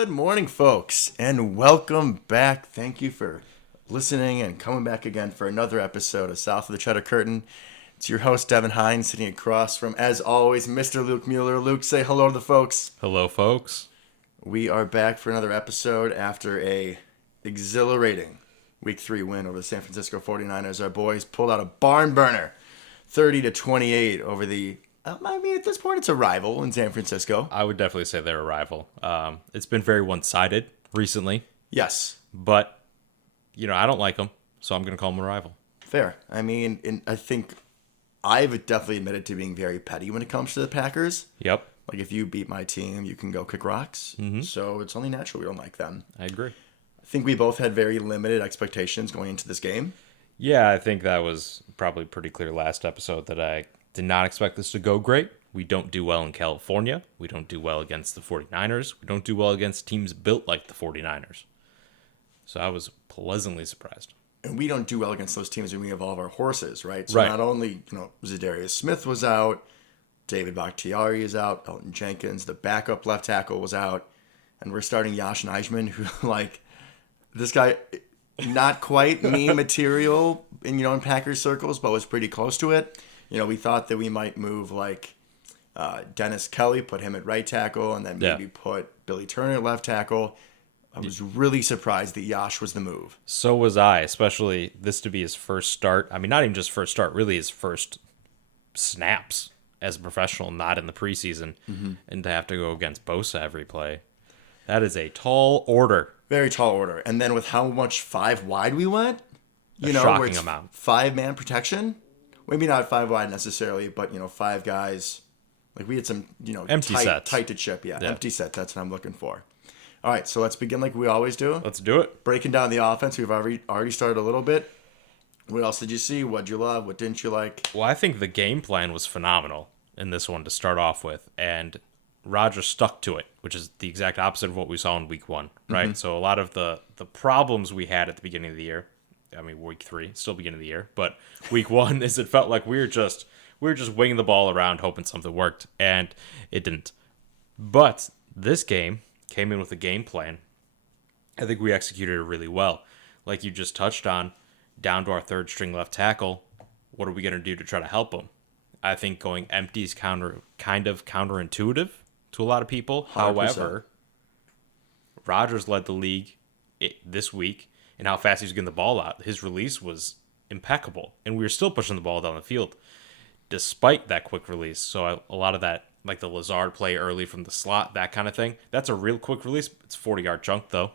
Good morning, folks, and welcome back. Thank you for listening and coming back again for another episode of South of the Cheddar Curtain. It's your host, Devin Hines, sitting across from, as always, Mr. Luke Mueller. Luke, say hello to the folks. Hello, folks. We are back for another episode after a exhilarating Week 3 win over the San Francisco 49ers. Our boys pulled out a barn burner, 30-28 over the... at this point, it's a rival in San Francisco. I would definitely say they're a rival. It's been very one-sided recently. Yes. But, I don't like them, so I'm going to call them a rival. Fair. I think I've definitely admitted to being very petty when it comes to the Packers. Yep. Like, if you beat my team, you can go kick rocks. Mm-hmm. So it's only natural we don't like them. I agree. I think we both had very limited expectations going into this game. Yeah, I think that was probably pretty clear last episode that I did not expect this to go great. We don't do well in California. We don't do well against the 49ers. We don't do well against teams built like the 49ers. So I was pleasantly surprised. And we don't do well against those teams when we have all of our horses, right? So right. Not only, Zadarius Smith was out, David Bakhtiari is out, Elton Jenkins, the backup left tackle was out, and we're starting Josh Nijman, who, this guy, not quite meme material in Packers circles, but was pretty close to it. We thought that we might move Dennis Kelly, put him at right tackle, and then maybe put Billy Turner at left tackle. I was really surprised that Yash was the move. So was I, especially this to be his first start. Not even just first start, really his first snaps as a professional, not in the preseason, and to have to go against Bosa every play. That is a tall order. Very tall order. And then with how much 5 wide we went, shocking amount. 5-man protection. Maybe not 5 wide necessarily, but 5 guys. We had some empty sets. Tight to chip. Yeah, empty set. That's what I'm looking for. All right, so let's begin like we always do. Let's do it. Breaking down the offense, we've already started a little bit. What else did you see? What'd you love? What didn't you like? Well, I think the game plan was phenomenal in this one to start off with, and Rodgers stuck to it, which is the exact opposite of what we saw in Week 1, right? Mm-hmm. So a lot of the problems we had at the beginning of the year, Week 3, still beginning of the year, but Week 1 is it felt like we were just winging the ball around, hoping something worked, and it didn't. But this game came in with a game plan. I think we executed it really well. Like you just touched on, down to our third string left tackle, what are we going to do to try to help him? I think going empty is kind of counterintuitive to a lot of people. 100%. However, Rodgers led the league this week in how fast he was getting the ball out. His release was impeccable, and we were still pushing the ball down the field despite that quick release. So a lot of that, like the Lazard play early from the slot, that kind of thing, that's a real quick release. It's 40-yard chunk, though.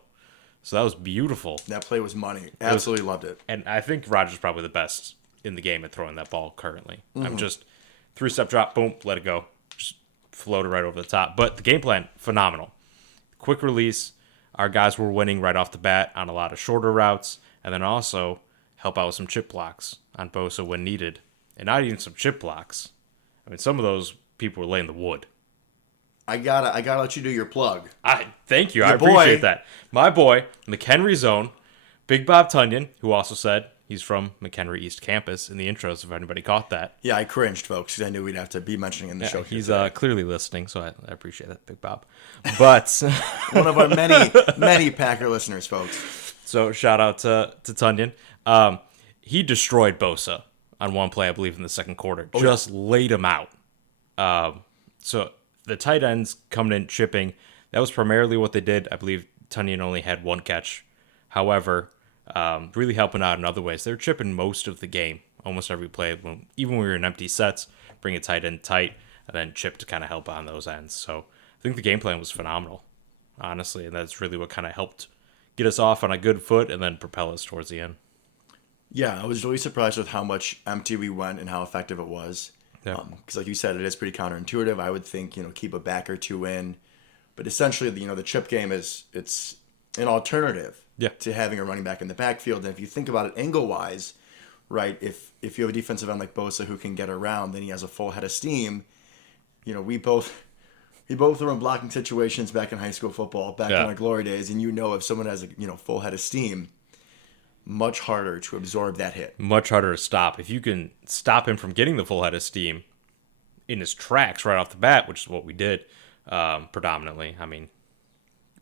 So that was beautiful. That play was money. Absolutely loved it. And I think Rodgers is probably the best in the game at throwing that ball currently. Mm-hmm. I'm just 3-step drop, boom, let it go. Just float it right over the top. But the game plan, phenomenal. Quick release. Our guys were winning right off the bat on a lot of shorter routes. And then also help out with some chip blocks on Bosa when needed. And not even some chip blocks. Some of those people were laying the wood. I gotta let you do your plug. Thank you. I appreciate that. My boy, McHenry Zone, Big Bob Tunyon, who also said he's from McHenry East Campus in the intros, if anybody caught that. Yeah, I cringed, folks, because I knew we'd have to be mentioning in the show. He's clearly listening, so I appreciate that, Big Bob. But one of our many Packer listeners, folks. So shout out to Tunyon. He destroyed Bosa on one play, I believe, in the second quarter. Just laid him out. So the tight ends coming in, chipping, that was primarily what they did. I believe Tunyon only had one catch. However, really helping out in other ways. They were chipping most of the game, almost every play. Even when we were in empty sets, bring a tight end tight, and then chip to kind of help on those ends. So I think the game plan was phenomenal, honestly, and that's really what kind of helped get us off on a good foot and then propel us towards the end. Yeah, I was really surprised with how much empty we went and how effective it was. Because like you said, it is pretty counterintuitive. I would think, keep a back or two in. But essentially, the chip game it's an alternative to having a running back in the backfield. And if you think about it angle-wise, right, if you have a defensive end like Bosa who can get around, then he has a full head of steam. We both were in blocking situations back in high school football, back in our glory days. And if someone has a full head of steam, much harder to absorb that hit. Much harder to stop. If you can stop him from getting the full head of steam in his tracks right off the bat, which is what we did predominantly.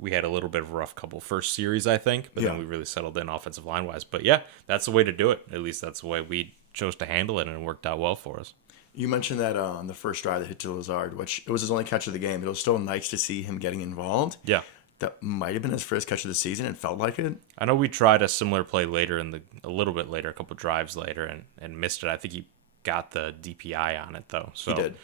we had a little bit of a rough couple first series, I think, but then we really settled in offensive line wise. But yeah, that's the way to do it. At least that's the way we chose to handle it, and it worked out well for us. You mentioned that on the first drive that hit to Lazard, which it was his only catch of the game, but it was still nice to see him getting involved. Yeah. That might have been his first catch of the season. It felt like it. I know we tried a similar play later a little bit later, a couple drives later, and missed it. I think he got the DPI on it though. So He did.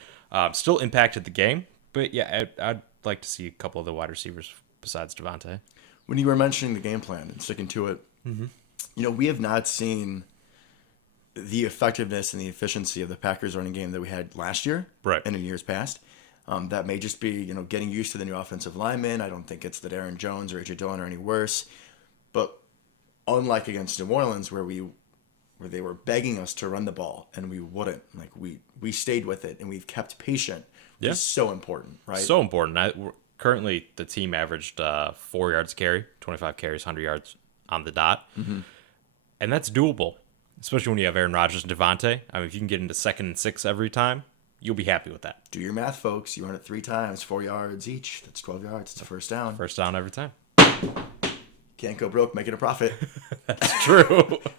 Still impacted the game, but yeah, I'd like to see a couple of the wide receivers besides Devontae. When you were mentioning the game plan and sticking to it, we have not seen the effectiveness and the efficiency of the Packers running game that we had last year and in years past. That may just be, getting used to the new offensive linemen. I don't think it's that Aaron Jones or A.J. Dillon are any worse. But unlike against New Orleans where they were begging us to run the ball and we wouldn't, like we stayed with it and we've kept patient, which is so important, right? So important. Currently, the team averaged 4 yards a carry, 25 carries, 100 yards on the dot. And that's doable, especially when you have Aaron Rodgers and Devontae. I mean, if you can get into 2nd and 6 every time, you'll be happy with that. Do your math, folks. You run it 3 times, 4 yards each. That's 12 yards. It's a first down. First down every time. Can't go broke making a profit. That's true.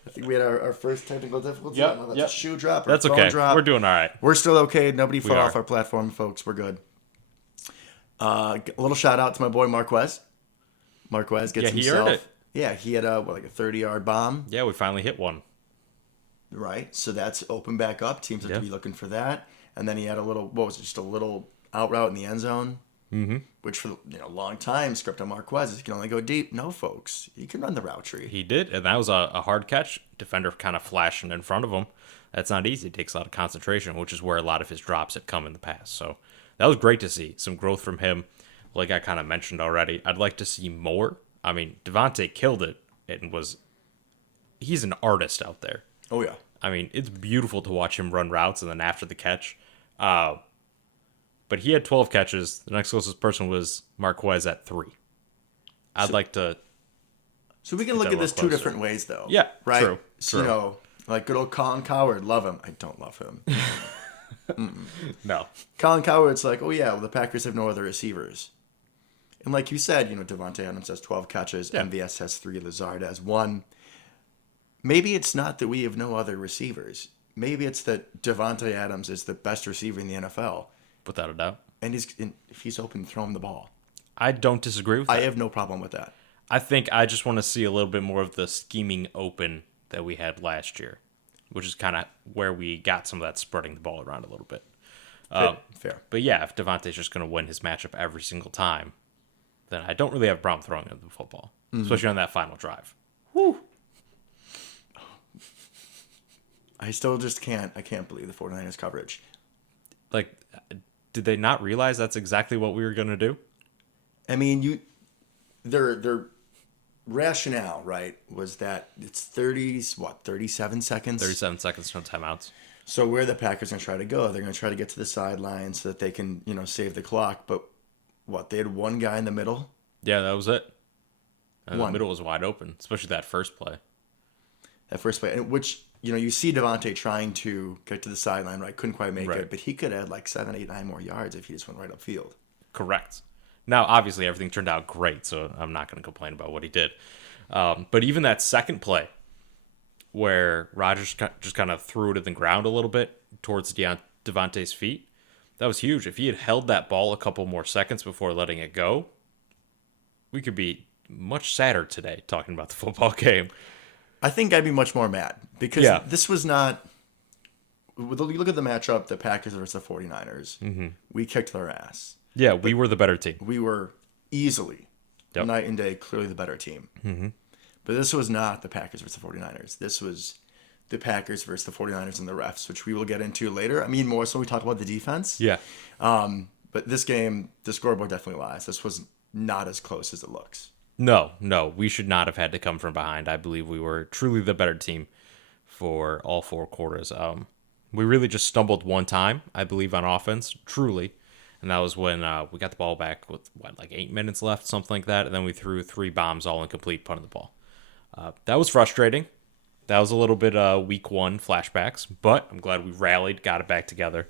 I think we had our first technical difficulty. Yep, That's a shoe drop or That's a phone okay. drop. We're doing all right. We're still okay. Nobody fell are. off our platform, folks. We're good. A little shout out to my boy Marquez. Marquez gets he himself. earned it. Yeah, he had a 30-yard bomb. Yeah, we finally hit one. Right, so that's open back up. Teams have to be looking for that. And then he had just a little out route in the end zone. Which for a long time, script on Marquez is you can only go deep. No, folks, you can run the route tree. He did, and that was a hard catch. Defender kind of flashing in front of him. That's not easy. It takes a lot of concentration, which is where a lot of his drops had come in the past. So that was great to see. Some growth from him. Like I kind of mentioned already, I'd like to see more. I mean, Devontae killed it and he's an artist out there. Oh, yeah. I mean, it's beautiful to watch him run routes and then after the catch. But he had 12 catches. The next closest person was Marquez at 3. I'd like to... So we can look at this 2 different ways, though. Yeah, right? true. So, like good old Colin Cowherd, love him. I don't love him. No. Colin Cowherd's like, oh, yeah, well, the Packers have no other receivers. And like you said, Devontae Adams has 12 catches. Yeah. MVS has 3. Lazard has 1. Maybe it's not that we have no other receivers. Maybe it's that Devontae Adams is the best receiver in the NFL. Without a doubt. And if he's open, throw him the ball. I don't disagree with that. I have no problem with that. I think I just want to see a little bit more of the scheming open that we had last year, which is kind of where we got some of that spreading the ball around a little bit. Fair. But yeah, if Devontae's just going to win his matchup every single time, then I don't really have a problem throwing him the football, especially on that final drive. Whew. I still just can't. I can't believe the 49ers coverage. Like, did they not realize that's exactly what we were going to do? I mean, their rationale, right, was that it's 37 seconds? 37 seconds, no timeouts. So where the Packers going to try to go? They're going to try to get to the sideline so that they can, save the clock. But they had one guy in the middle? Yeah, that was it. And the middle was wide open, especially that first play. Which, you see Devontae trying to get to the sideline, right? Couldn't quite make it, but he could add like 7, 8, 9 more yards if he just went right upfield. Correct. Now, obviously, everything turned out great, so I'm not going to complain about what he did. But even that second play, where Rodgers just kind of threw it to the ground a little bit towards Devontae's feet, that was huge. If he had held that ball a couple more seconds before letting it go, we could be much sadder today talking about the football game. I think I'd be much more mad because this was not. You look at the matchup, the Packers versus the 49ers. Mm-hmm. We kicked their ass. Yeah, we were the better team. We were easily, night and day, clearly the better team. Mm-hmm. But this was not the Packers versus the 49ers. This was the Packers versus the 49ers and the refs, which we will get into later. I mean, more so we talk about the defense. Yeah. But this game, the scoreboard definitely lies. This was not as close as it looks. No, we should not have had to come from behind. I believe we were truly the better team for all 4 quarters. We really just stumbled one time, I believe, on offense, truly. And that was when we got the ball back with, 8 minutes left, something like that. And then we threw 3 bombs, all incomplete, punting the ball. That was frustrating. That was a little bit week 1 flashbacks. But I'm glad we rallied, got it back together.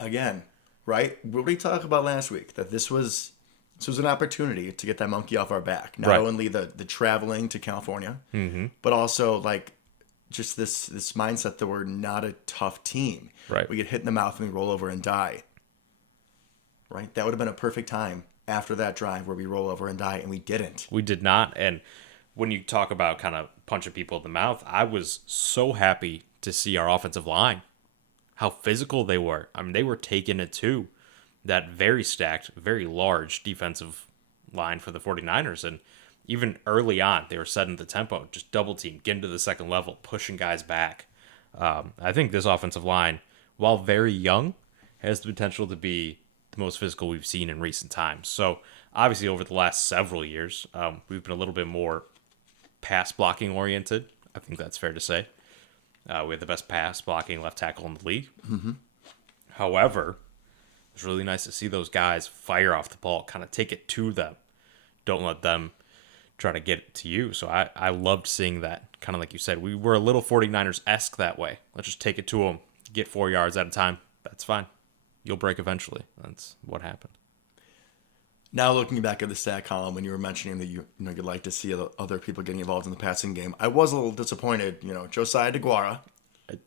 Again, right? What did we talk about last week? That this was So it was an opportunity to get that monkey off our back. Not Right. only the traveling to California, but also like just this mindset that we're not a tough team. Right. We get hit in the mouth and we roll over and die. Right? That would have been a perfect time after that drive where we roll over and die, and we didn't. We did not. And when you talk about kind of punching people in the mouth, I was so happy to see our offensive line, how physical they were. I mean, they were taking it to that very stacked, very large defensive line for the 49ers. And even early on, they were setting the tempo, just double team, getting to the second level, pushing guys back. I think this offensive line, while very young, has the potential to be the most physical we've seen in recent times. So obviously over the last several years, we've been a little bit more pass blocking oriented. I think that's fair to say. We have the best pass blocking left tackle in the league. However, it's really nice to see those guys fire off the ball, kind of take it to them. Don't let them try to get it to you. So I loved seeing that. Kind of like you said, we were a little 49ers-esque that way. Let's just take it to them, get 4 yards at a time. That's fine. You'll break eventually. That's what happened. Now looking back at the stat column, when you were mentioning that you'd like to see other people getting involved in the passing game, I was a little disappointed. Josiah DeGuara.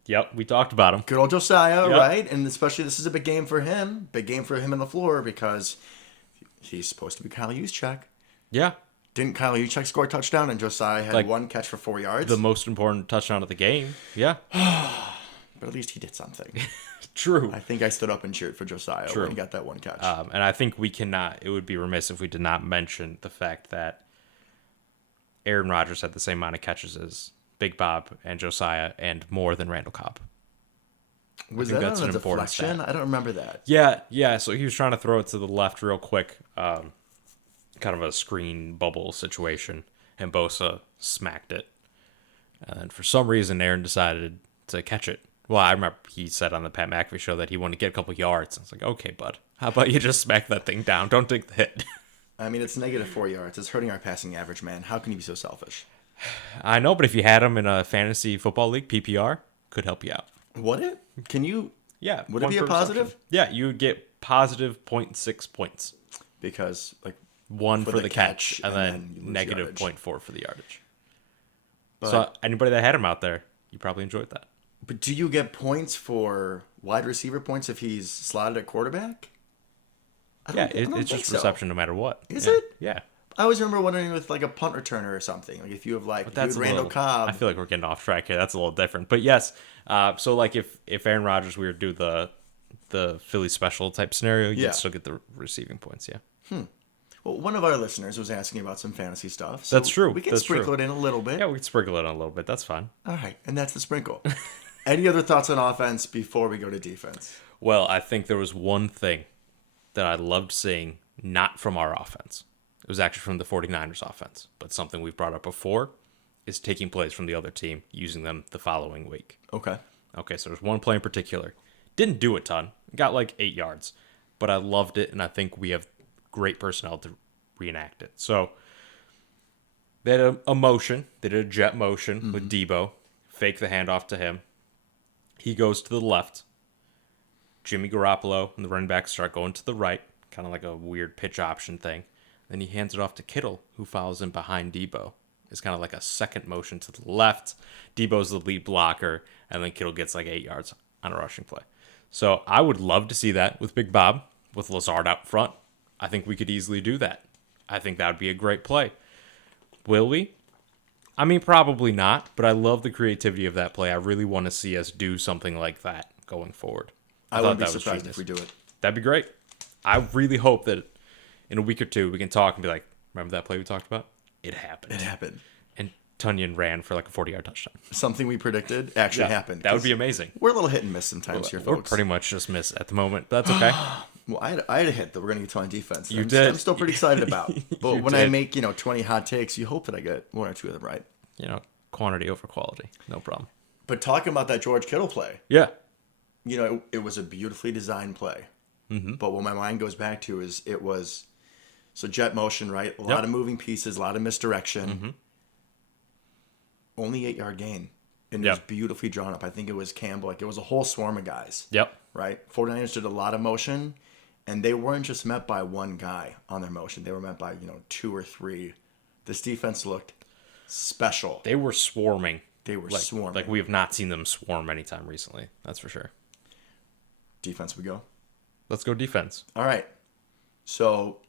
Yep, we talked about him. Good old Josiah, Yep. right? And especially this is a big game for him. Big game for him on the floor because he's supposed to be Kyle Juszczyk. Yeah, Didn't Kyle Juszczyk score a touchdown and Josiah had Like, one catch for 4 yards? the most important touchdown of the game. Yeah, But at least he did something. true. I think I stood up and cheered for Josiah when he got that one catch. And I think it would be remiss if we did not mention the fact that Aaron Rodgers had the same amount of catches as Big Bob and Josiah and more than Randall Cobb. Was think that that's on a an important deflection? stat. I don't remember that. Yeah. So he was trying to throw it to the left real quick, kind of a screen bubble situation, and Bosa smacked it. And for some reason, Aaron decided to catch it. Well, I remember he said on the Pat McAfee show that he wanted to get a couple yards. I was like, okay, bud, how about you just smack that thing down? Don't take the hit. I mean, it's negative 4 yards. It's hurting our passing average, man. How can you be so selfish? I know, but if you had him in a fantasy football league, PPR, could help you out. Would it? Can you? Yeah. Would it one be a per reception. positive? Yeah, you would get positive 0.6 points. Because, like, One for the catch, and you then lose negative yardage. 0.4 for the yardage. But, So anybody that had him out there, you probably enjoyed that. but do you get points for wide receiver points if he's slotted at quarterback? I Yeah, don't it's think just so. reception no matter what. Is Yeah. it? Yeah. I always remember wondering with like a punt returner or something. Like if you have like That's a Randall little, Cobb. I feel like we're getting off track here. That's a little different. But yes, so like if Aaron Rodgers we were to do the Philly special type scenario, you'd Yeah. still get the receiving points, yeah. Well, one of our listeners was asking about some fantasy stuff. So That's true. We can That's sprinkle true. it in a little bit. Yeah, we can sprinkle it on a little bit. That's fine. All right, and that's the sprinkle. Any other thoughts on offense before we go to defense? Well, I think there was one thing that I loved seeing, not from our offense. It was actually from the 49ers offense, but something we've brought up before is taking plays from the other team, using them the following week. Okay. Okay, so there's one play in particular. Didn't do a ton. Got like 8 yards, but I loved it, and I think we have great personnel to reenact it. So they had a motion. They did a jet motion with Debo. Fake the handoff to him. He goes to the left. Jimmy Garoppolo and the running back start going to the right, kind of like a weird pitch option thing. Then he hands it off to Kittle, who follows in behind Debo. It's kind of like a second motion to the left. Debo's the lead blocker, and then Kittle gets like 8 yards on a rushing play. So I would love to see that with Big Bob, with Lazard out front. I think we could easily do that. I think that would be a great play. Will we? I mean, probably not, but I love the creativity of that play. I really want to see us do something like that going forward. I thought wouldn't be that was surprised genius. if we do it. That'd be great. I really hope that in a week or two we can talk and be like, remember that play we talked about? It happened. It happened. And Tunyon ran for like a 40-yard touchdown. Something we predicted actually happened. That would be amazing. We're a little hit and miss sometimes here, We're folks. pretty much just miss at the moment, but that's okay. Well, I had a hit that we're going to get to on defense. You did. I'm still pretty excited about. But You when I did. make 20 hot takes, you hope that I get one or two of them right. Quantity over quality. No problem. But talking about that George Kittle play, Yeah. it was a beautifully designed play. Mm-hmm. But what my mind goes back to is it was so jet motion, right? A lot of moving pieces, a lot of misdirection. Mm-hmm. Only 8-yard gain. And it was beautifully drawn up. I think it was Campbell. Like it was a whole swarm of guys. Yep. Right? 49ers did a lot of motion. And they weren't just met by one guy on their motion. They were met by, 2 or 3. This defense looked special. They were swarming. They were swarming. Like we have not seen them swarm anytime recently. That's for sure. Defense we go. Let's go defense. All right. So,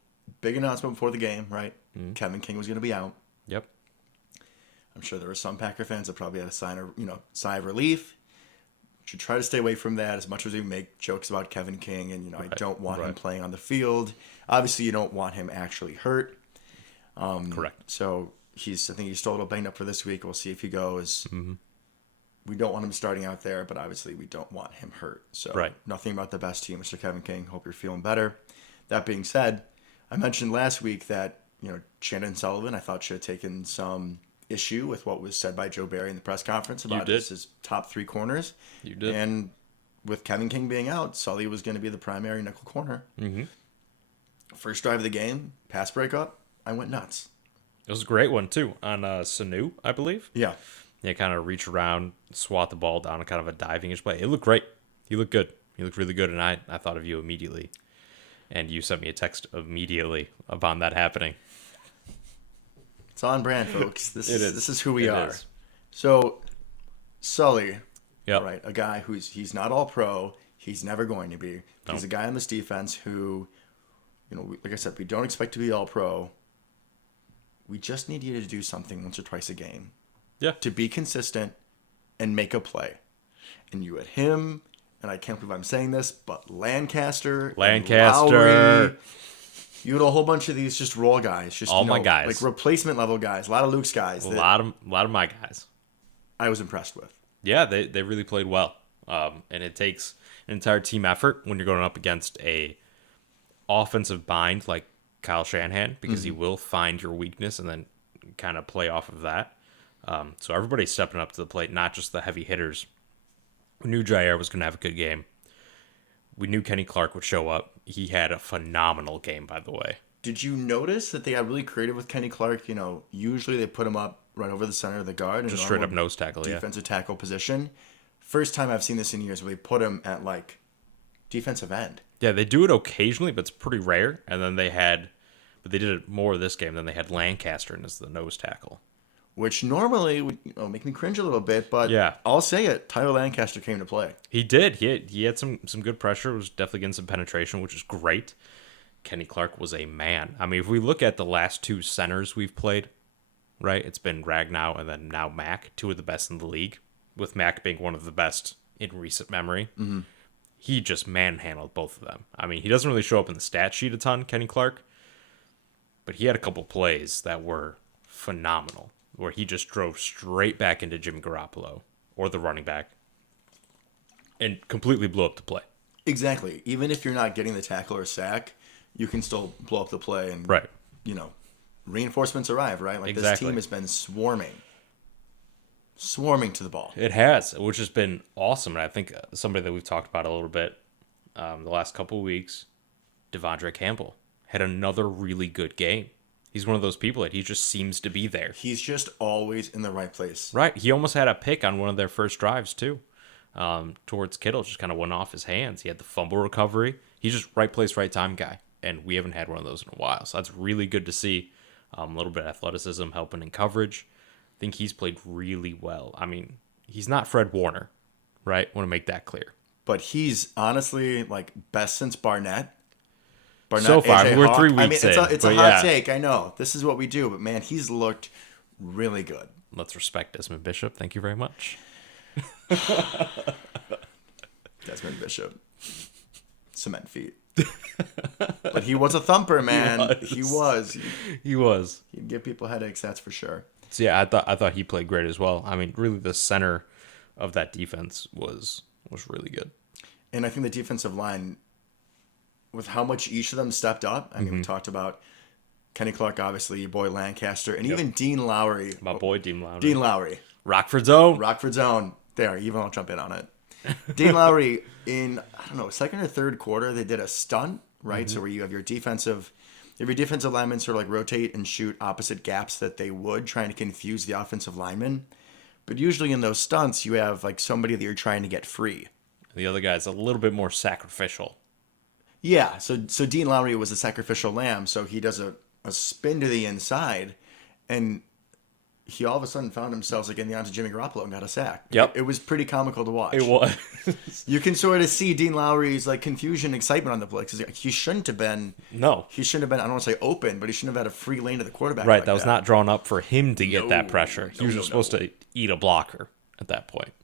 big announcement before the game, right? Kevin King was going to be out. Yep. I'm sure there were some Packer fans that probably had a sigh of relief. Should try to stay away from that as much as we make jokes about Kevin King and, I don't want him playing on the field. Obviously, you don't want him actually hurt. Correct. So, I think he's still a little banged up for this week. We'll see if he goes. Mm-hmm. We don't want him starting out there, but obviously we don't want him hurt. So, nothing about the best team, Mr. Kevin King. Hope you're feeling better. That being said, I mentioned last week that, Shannon Sullivan, I thought should have taken some issue with what was said by Joe Barry in the press conference about his top 3 corners. You did. And with Kevin King being out, Sully was going to be the primary nickel corner. Mm-hmm. First drive of the game, pass breakup, I went nuts. It was a great one, too, on Sanu, I believe. Yeah. Yeah, kind of reach around, swat the ball down, kind of a diving-ish play. It looked great. He looked good. He looked really good, and I thought of you immediately. And you sent me a text immediately upon that happening. It's on brand, folks. This is who we are. Is. So, Sully, yep. Right, a guy he's not all pro. He's never going to be. No. He's a guy on this defense who, like I said, we don't expect to be all pro. We just need you to do something once or twice a game. Yeah. To be consistent and make a play. And you had him, and I can't believe I'm saying this, but Lancaster. Lowry, you had a whole bunch of these just role guys. Just all my guys. Like replacement level guys. A lot of Luke's guys. A lot of my guys. I was impressed with. Yeah, they really played well. And it takes an entire team effort when you're going up against a offensive bind like Kyle Shanahan, because he will find your weakness and then kind of play off of that. So everybody's stepping up to the plate, not just the heavy hitters. We knew Jair was going to have a good game. We knew Kenny Clark would show up. He had a phenomenal game, by the way. Did you notice that they got really creative with Kenny Clark? Usually they put him up right over the center of the guard. Just straight up nose tackle, defensive tackle position. First time I've seen this in years where they put him at, defensive end. Yeah, they do it occasionally, but it's pretty rare. And then they did it more this game than they had Lancaster in as the nose tackle. Which normally would make me cringe a little bit, but yeah. I'll say it. Tyler Lancaster came to play. He did. He had some good pressure. Was definitely getting some penetration, which is great. Kenny Clark was a man. I mean, if we look at the last 2 centers we've played, right? It's been Ragnow and then now Mack, 2 of the best in the league, with Mack being one of the best in recent memory. Mm-hmm. He just manhandled both of them. I mean, he doesn't really show up in the stat sheet a ton, Kenny Clark, but he had a couple plays that were phenomenal, where he just drove straight back into Jimmy Garoppolo or the running back and completely blew up the play. Exactly. Even if you're not getting the tackle or sack, you can still blow up the play and, reinforcements arrive, right? Like This team has been swarming to the ball. It has, which has been awesome. And I think somebody that we've talked about a little bit the last couple of weeks, Devondre Campbell, had another really good game. He's one of those people that he just seems to be there. He's just always in the right place. Right. He almost had a pick on one of their first drives, too, towards Kittle. Just kind of went off his hands. He had the fumble recovery. He's just right place, right time guy. And we haven't had one of those in a while. So that's really good to see. A little bit of athleticism helping in coverage. I think he's played really well. I mean, he's not Fred Warner, right? Want to make that clear. But he's honestly best since Barnett. So far, AJ we're Hawk. 3 weeks in. It's a hot take. I know. This is what we do. But, man, he's looked really good. Let's respect Desmond Bishop. Thank you very much. Desmond Bishop. Cement feet. But he was a thumper, man. He was. He'd give people headaches, that's for sure. So, yeah, I thought he played great as well. I mean, really the center of that defense was really good. And I think the defensive line, with how much each of them stepped up, I mean, we talked about Kenny Clark, obviously, your boy Lancaster, and even Dean Lowry. My boy Dean Lowry. Dean Lowry. Rockford Zone. There, even I'll jump in on it. Dean Lowry, in, second or third quarter, they did a stunt, right? Mm-hmm. So where you have your defensive linemen sort of rotate and shoot opposite gaps that they would, trying to confuse the offensive linemen. But usually in those stunts, you have somebody that you're trying to get free. The other guy's a little bit more sacrificial. Yeah, so Dean Lowry was a sacrificial lamb, so he does a spin to the inside, and he all of a sudden found himself like getting onto Jimmy Garoppolo and got a sack. Yep. It was pretty comical to watch. It was. You can sort of see Dean Lowry's like confusion, excitement on the play because he shouldn't have been. No. He shouldn't have been. I don't want to say open, but he shouldn't have had a free lane to the quarterback. Right, like that was not drawn up for him to get that pressure. He was no, just supposed to eat a blocker at that point.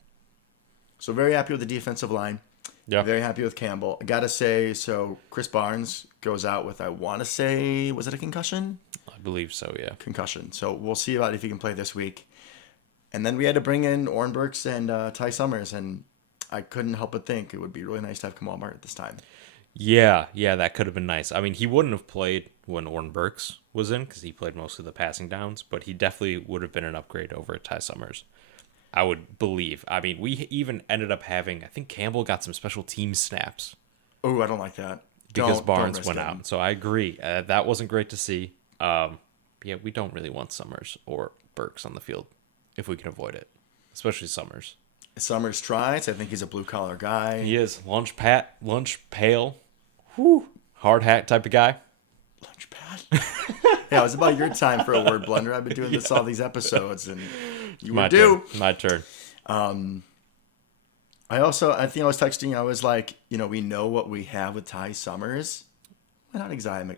So very happy with the defensive line. Yeah. Very happy with Campbell. I gotta say, so Chris Barnes goes out with, I want to say, was it a concussion? I believe so, yeah. Concussion. So we'll see about if he can play this week. And then we had to bring in Oren Burks and Ty Summers, and I couldn't help but think it would be really nice to have Kamal Martin this time. Yeah, that could have been nice. I mean, he wouldn't have played when Oren Burks was in because he played most of the passing downs, but he definitely would have been an upgrade over Ty Summers. I would believe. I mean, we even ended up having, I think Campbell got some special team snaps. Oh, I don't like that. Because Barnes don't went him. out. So I agree. That wasn't great to see. Yeah, we don't really want Summers or Burks on the field if we can avoid it, especially Summers. Summers tries. I think he's a blue-collar guy. He is. Lunch pail. Whew. Hard hat type of guy. Lunch pad. Yeah, it was about your time for a word blunder. I've been doing this all these episodes, and you were due. My turn. I think I was texting you. I was like, we know what we have with Ty Summers. Why not Isaiah?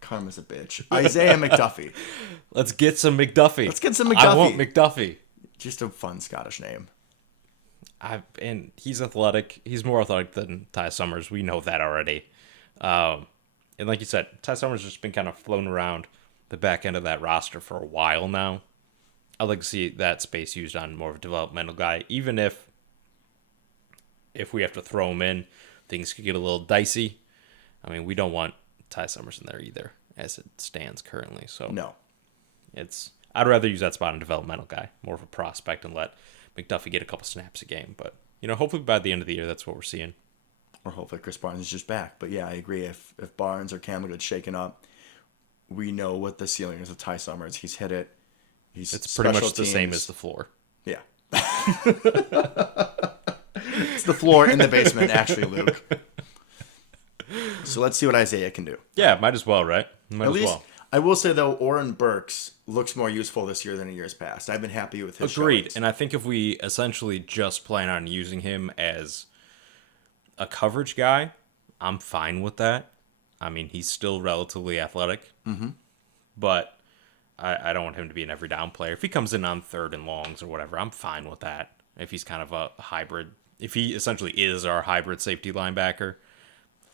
Karma's a bitch. Isaiah McDuffie. Let's get some McDuffie. I want McDuffie. Just a fun Scottish name. And he's athletic. He's more athletic than Ty Summers. We know that already. And like you said, Ty Summers has just been kind of floating around the back end of that roster for a while now. I'd like to see that space used on more of a developmental guy, even if we have to throw him in, things could get a little dicey. I mean, we don't want Ty Summers in there either, as it stands currently. So no, I'd rather use that spot on a developmental guy, more of a prospect, and let McDuffie get a couple snaps a game. But hopefully by the end of the year, that's what we're seeing. Or hopefully Chris Barnes is just back. But yeah, I agree. If Barnes or Campbell gets shaken up, we know what the ceiling is with Ty Summers. He's hit it. It's pretty much the same as the floor. Yeah. It's the floor in the basement, actually, Luke. So let's see what Isaiah can do. Yeah, might as well, right? Might as well. I will say, though, Oren Burks looks more useful this year than in years past. I've been happy with his Agreed. showings. And I think if we essentially just plan on using him as a coverage guy, I'm fine with that. I mean, he's still relatively athletic. Mm-hmm. But I don't want him to be an every down player. If he comes in on third and longs or whatever, I'm fine with that. If he's kind of a hybrid, if he essentially is our hybrid safety linebacker,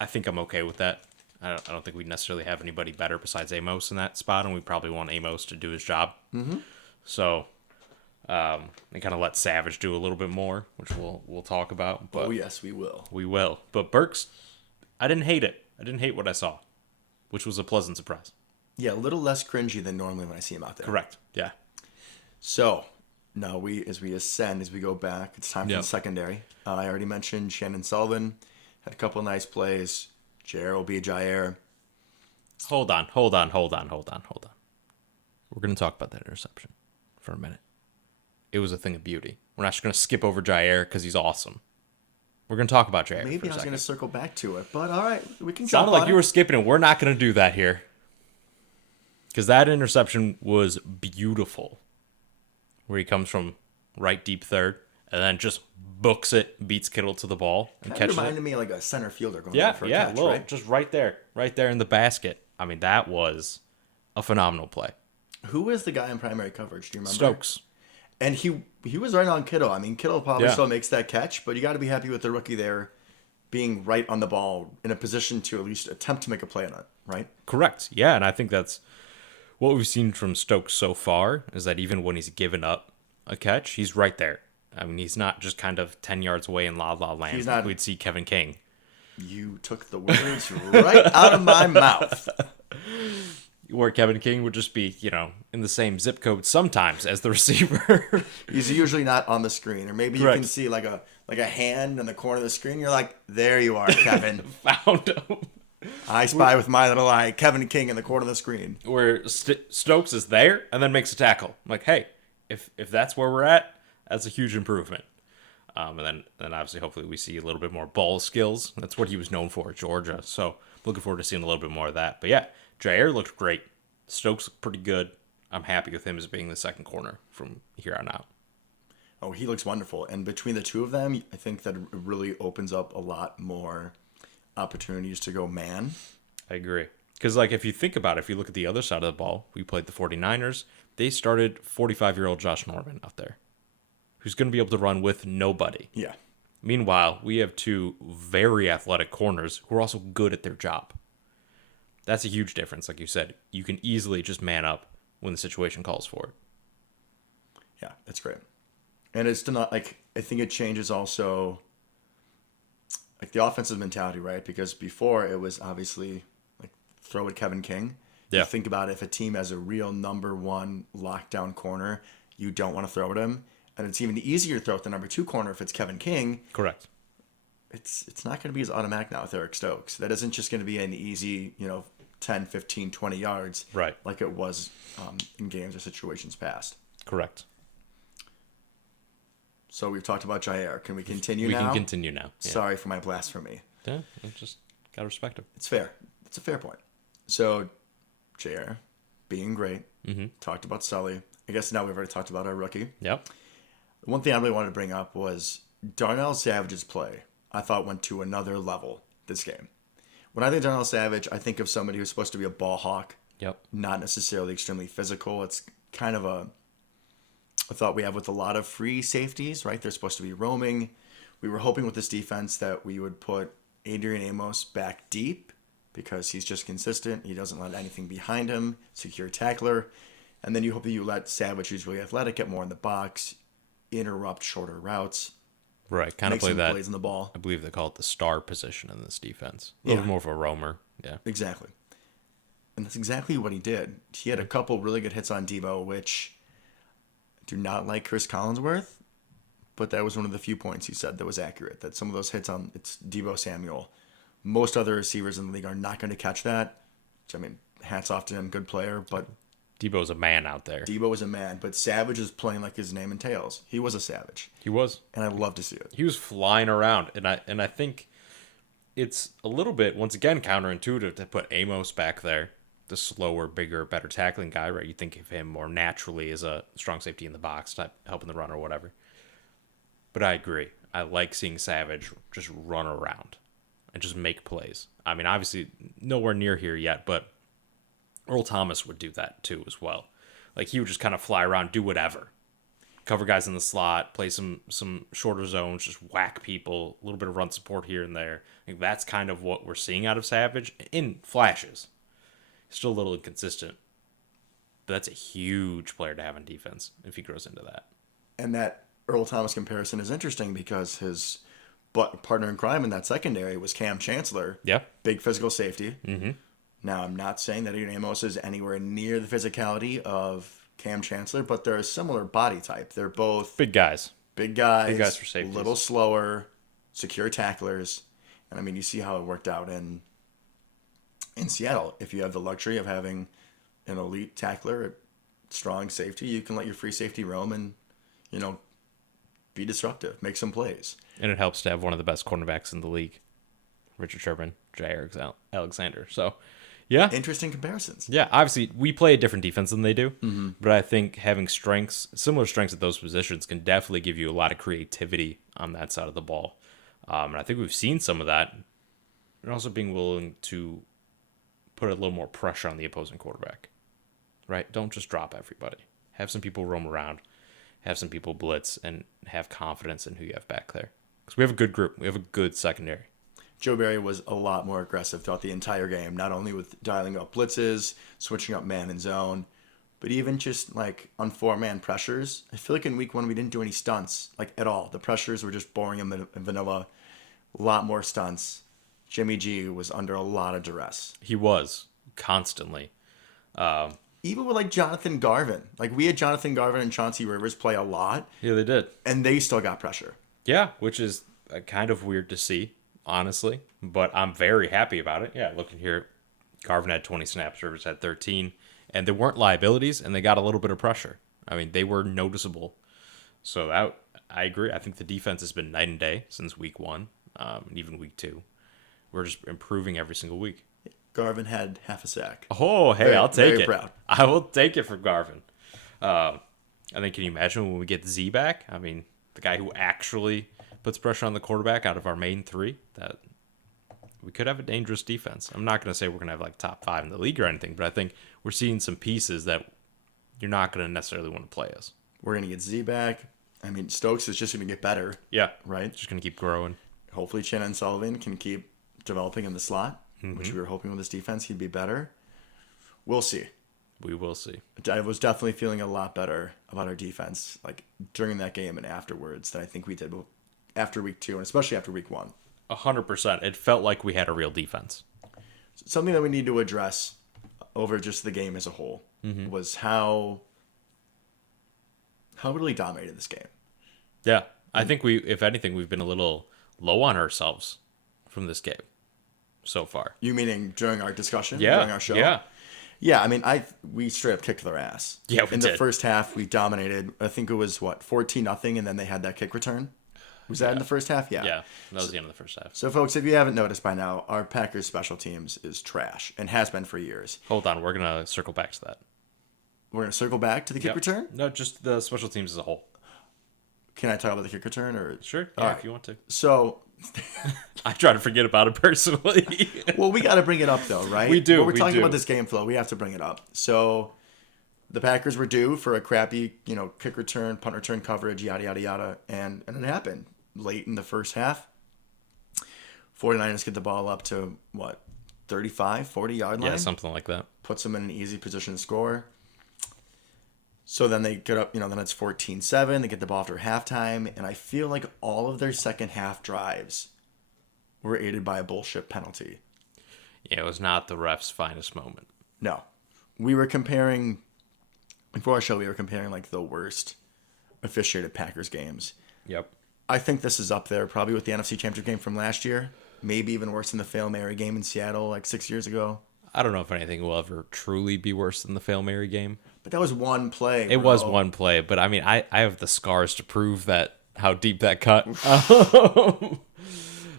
I think I'm okay with that. I don't think we necessarily have anybody better besides Amos in that spot, and we probably want Amos to do his job. Mm-hmm. So, and kind of let Savage do a little bit more, which we'll talk about. But yes, we will. We will. But Burks, I didn't hate it. I didn't hate what I saw, which was a pleasant surprise. Yeah, a little less cringy than normally when I see him out there. Correct. Yeah. So now as we ascend, as we go back, it's time for the secondary. I already mentioned Shannon Sullivan had a couple nice plays. Jair will be Jair. Hold on. We're going to talk about that interception for a minute. It was a thing of beauty. We're not just going to skip over Jair because he's awesome. We're going to talk about Jair. Maybe I was going to circle back to it, but all right, we can. Sounded like you were skipping it. We're not going to do that here. Because that interception was beautiful. Where he comes from right deep third and then just books it, beats Kittle to the ball, and catches it. Reminded me of like a center fielder going for a catch, right? Just right there in the basket. I mean, that was a phenomenal play. Who was the guy in primary coverage? Do you remember? Stokes. And he was right on Kittle. I mean, Kittle probably still makes that catch, but you got to be happy with the rookie there being right on the ball in a position to at least attempt to make a play on it, right? Correct. Yeah, and I think that's what we've seen from Stokes so far is that even when he's given up a catch, he's right there. I mean, he's not just kind of 10 yards away in La La Land like we'd see Kevin King. You took the words right out of my mouth. Where Kevin King would just be, in the same zip code sometimes as the receiver. He's usually not on the screen. Or maybe you can see like a hand in the corner of the screen. You're like, there you are, Kevin. Found him. I spy with my little eye Kevin King in the corner of the screen. Where Stokes is there and then makes a tackle. I'm like, hey, if that's where we're at, that's a huge improvement. And then obviously, hopefully, we see a little bit more ball skills. That's what he was known for at Georgia. So looking forward to seeing a little bit more of that. But yeah, Jair looked great. Stokes looked pretty good. I'm happy with him as being the second corner from here on out. Oh, he looks wonderful. And between the two of them, I think that it really opens up a lot more opportunities to go man. I agree. Because, like, if you think about it, if you look at the other side of the ball, we played the 49ers. They started 45-year-old Josh Norman out there, who's going to be able to run with nobody. Yeah. Meanwhile, we have two very athletic corners who are also good at their job. That's a huge difference. Like you said, you can easily just man up when the situation calls for it. Yeah, that's great. And it's not like, I think it changes also like the offensive mentality, right? Because before it was obviously like throw at Kevin King. Yeah. You think about if a team has a real number one lockdown corner, you don't want to throw at him. And it's even easier to throw at the number two corner if it's Kevin King. Correct. It's not going to be as automatic now with Eric Stokes. That isn't just going to be an easy, 10, 15, 20 yards. Right. Like it was in games or situations past. Correct. So we've talked about Jair. Can we continue now? We can continue now. Yeah. Sorry for my blasphemy. Yeah, just got to respect him. It's fair. It's a fair point. So, Jair, being great. Mm-hmm. Talked about Sully. I guess now we've already talked about our rookie. Yep. One thing I really wanted to bring up was Darnell Savage's play. I thought went to another level this game. When I think Darnell Savage, I think of somebody who's supposed to be a ball hawk. Yep. Not necessarily extremely physical. It's kind of a thought we have with a lot of free safeties, right? They're supposed to be roaming. We were hoping with this defense that we would put Adrian Amos back deep because he's just consistent. He doesn't let anything behind him, secure tackler. And then you hope that you let Savage, who's really athletic, get more in the box, interrupt shorter routes. Right, kind of make play some that. plays in the ball. I believe they call it the star position in this defense. A little more of a roamer. Yeah. Exactly. And that's exactly what he did. He had a couple really good hits on Debo, which I do not like Chris Collinsworth, but that was one of the few points he said that was accurate, that some of those hits on it's Debo Samuel. Most other receivers in the league are not going to catch that. Which, I mean, hats off to him, good player, but Debo's a man out there. Debo is a man, but Savage is playing like his name entails. He was a Savage. He was. And I love to see it. He was flying around, and I think it's a little bit, once again, counterintuitive to put Amos back there, the slower, bigger, better tackling guy, right? You think of him more naturally as a strong safety in the box, type helping the run or whatever. But I agree. I like seeing Savage just run around and just make plays. I mean, obviously, nowhere near here yet, but Earl Thomas would do that too as well. Like, he would just kind of fly around, do whatever. Cover guys in the slot, play some shorter zones, just whack people, a little bit of run support here and there. I think that's kind of what we're seeing out of Savage in flashes. Still a little inconsistent, but that's a huge player to have in defense if he grows into that. And that Earl Thomas comparison is interesting because his partner in crime in that secondary was Cam Chancellor. Yeah. Big physical safety. Mm-hmm. Now, I'm not saying that Adrian Amos is anywhere near the physicality of Cam Chancellor, but they're a similar body type. They're both Big guys. Big guys for safeties. A little slower, secure tacklers. And I mean, you see how it worked out in Seattle. If you have the luxury of having an elite tackler, a strong safety, you can let your free safety roam and, be disruptive, make some plays. And it helps to have one of the best cornerbacks in the league, Richard Sherman, Jair Alexander. So, yeah. Interesting comparisons. Yeah, obviously, we play a different defense than they do. Mm-hmm. But I think having similar strengths at those positions can definitely give you a lot of creativity on that side of the ball. And I think we've seen some of that. And also being willing to put a little more pressure on the opposing quarterback. Right? Don't just drop everybody. Have some people roam around. Have some people blitz. And have confidence in who you have back there. Because we have a good group. We have a good secondary. Joe Barry was a lot more aggressive throughout the entire game, not only with dialing up blitzes, switching up man and zone, but even just like on 4-man pressures. I feel like in week 1 we didn't do any stunts, like at all. The pressures were just boring and vanilla. A lot more stunts. Jimmy G was under a lot of duress. He was, constantly. Even with like Jonathan Garvin. Like we had Jonathan Garvin and Chauncey Rivers play a lot. Yeah, they did. And they still got pressure. Yeah, which is kind of weird to see, honestly. But I'm very happy about it. Yeah, looking here, Garvin had 20 snaps, Rivers had 13. And there weren't liabilities, and they got a little bit of pressure. I mean, they were noticeable. So I agree. I think the defense has been night and day since week 1, and even week 2. We're just improving every single week. Garvin had half a sack. Oh, hey, I'll take very it. Proud. I will take it from Garvin. I think, can you imagine when we get Z back? I mean, the guy who actually puts pressure on the quarterback out of our main 3, that we could have a dangerous defense. I'm not going to say we're going to have like top 5 in the league or anything, but I think we're seeing some pieces that you're not going to necessarily want to play as. We're going to get Z back. I mean, Stokes is just going to get better. Yeah. Right? Just going to keep growing. Hopefully Shannon Sullivan can keep developing in the slot, which we were hoping with this defense he'd be better. We'll see. We will see. I was definitely feeling a lot better about our defense, like during that game and afterwards, than I think we did after week 2, and especially after week 1. 100%. It felt like we had a real defense. Something that we need to address over just the game as a whole was how really dominated this game. Yeah. I think if anything, we've been a little low on ourselves from this game so far. You meaning during our discussion? Yeah. During our show? Yeah. Yeah, I mean, we straight up kicked their ass. Yeah, we In did. the first half, we dominated. I think it was, 14-0, and then they had that kick return. Was that in the first half? Yeah. Yeah. That was the end of the first half. So, folks, if you haven't noticed by now, our Packers special teams is trash and has been for years. Hold on. We're going to circle back to that. We're going to circle back to the kick Yep. return? No, just the special teams as a whole. Can I talk about the kick return? Or Sure. All Yeah, right. if you want to. So, I try to forget about it personally. well, we got to bring it up, though, right? We do, When we're we talking do. about this game flow, we have to bring it up. So, the Packers were due for a crappy, kick return, punt return coverage, yada, yada, yada. And it happened late in the first half. 49ers get the ball up to, 35, 40-yard line? Yeah, something like that. Puts them in an easy position to score. So then they get up, then it's 14-7. They get the ball after halftime. And I feel like all of their second half drives were aided by a bullshit penalty. Yeah, it was not the ref's finest moment. No. We were comparing, before our show, like the worst officiated Packers games. Yep. I think this is up there probably with the NFC Championship game from last year. Maybe even worse than the Fail Mary game in Seattle like 6 years ago. I don't know if anything will ever truly be worse than the Fail Mary game. But that was one play. It was one play, but I mean, I have the scars to prove that how deep that cut.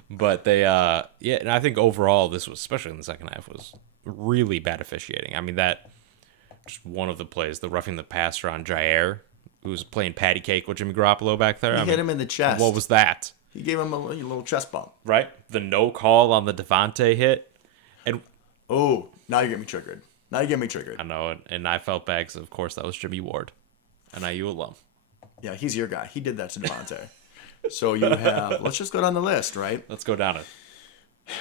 But they, and I think overall this was, especially in the second half, was really bad officiating. I mean, that just one of the plays, the roughing the passer on Jair, who was playing patty cake with Jimmy Garoppolo back there. He hit him in the chest. What was that? He gave him a little chest bump. Right? The no call on the Devontae hit. And oh, now you get me triggered. I know, and I felt bad because, of course, that was Jimmy Ward, an IU alum. Yeah, he's your guy. He did that to Devontae. So you have, let's just go down the list, right? Let's go down it.